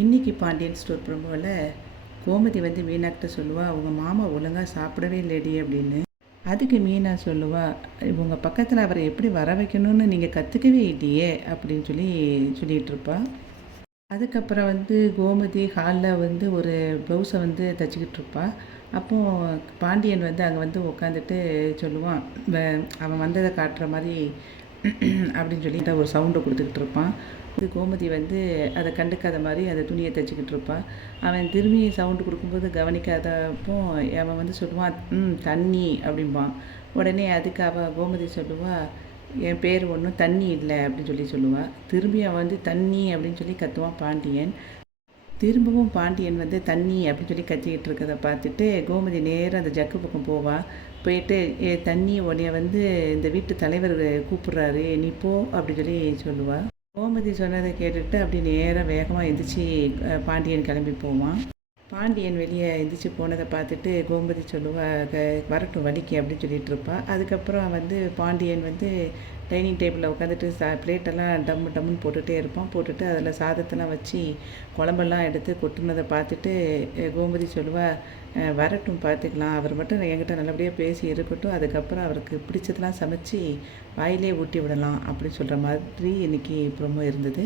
இன்றைக்கி பாண்டியன் ஸ்டோர் ப்ரோமோவில் கோமதி வந்து மீனாக்கிட்ட சொல்லுவாள், அவங்க மாமா ஒழுங்காக சாப்பிடவே இல்லைடி அப்படின்னு. அதுக்கு மீனா சொல்லுவா, இவங்க பக்கத்தில் அவரை எப்படி வர வைக்கணும்னு நீங்கள் கற்றுக்கவே இல்லையே அப்படின்னு சொல்லிகிட்டு இருப்பா. அதுக்கப்புறம் வந்து கோமதி ஹாலில் வந்து ஒரு ப்ளவுஸை வந்து தைச்சிக்கிட்டு இருப்பா. அப்போது பாண்டியன் வந்து அங்கே வந்து உட்காந்துட்டு சொல்லுவான், அவன் வந்ததை காட்டுற மாதிரி அப்படின்னு சொல்லி ஒரு சவுண்டை கொடுத்துக்கிட்டு இருப்பான். கோமதி வந்து அதை கண்டுக்காத மாதிரி அந்த துணியை தைச்சிக்கிட்டு இருப்பான். அவன் திரும்பி சவுண்டு கொடுக்கும்போது கவனிக்காதப்போ அவன் வந்து சொல்லுவான், தண்ணி அப்படிம்பான். உடனே அதுக்கு அவள் கோமதி சொல்லுவாள், என் பேர் ஒன்றும் தண்ணி இல்லை அப்படின்னு சொல்லுவாள். திரும்பி அவன் வந்து தண்ணி அப்படின்னு சொல்லி கத்துவான் பாண்டியன். திரும்பவும் பாண்டியன் வந்து தண்ணி அப்படின்னு சொல்லி கத்திக்கிட்டு இருக்கிறத பார்த்துட்டு கோமதி நேராக அந்த ஜக்கு பக்கம் போவாள். போயிட்டு தண்ணி உன்னைய வந்து இந்த வீட்டு தலைவர் கூப்பிட்றாரு, நீ போ அப்படின்னு சொல்லுவாள். கோமதி சொன்னதை கேட்டுட்டு அப்படி நேராக வேகமாக எந்திரிச்சு பாண்டியன் கிளம்பி போவான். பாண்டியன் வெளியே எந்திரிச்சு போனதை பார்த்துட்டு கோமதி சொல்லுவா, வரட்டும் வலிக்கு அப்படின்னு சொல்லிட்டு இருப்பா. அதுக்கப்புறம் வந்து பாண்டியன் வந்து டைனிங் டேபிளில் உட்காந்துட்டு பிளேட்டெல்லாம் டம்முன்னு போட்டுகிட்டே இருப்பான். போட்டுட்டு அதில் சாதத்தெல்லாம் வச்சு குழம்பெல்லாம் எடுத்து கொட்டுனதை பார்த்துட்டு கோமதி சொல்லுவாள், வரட்டும் பார்த்துக்கலாம், அவர் மட்டும் என்கிட்ட நல்லபடியாக பேசி இருக்கட்டும், அதுக்கப்புறம் அவருக்கு பிடிச்சதெல்லாம் சமைச்சு வாயிலே ஊட்டி விடலாம் அப்படின்னு சொல்கிற மாதிரி இன்றைக்கி ப்ரோமோ இருந்தது.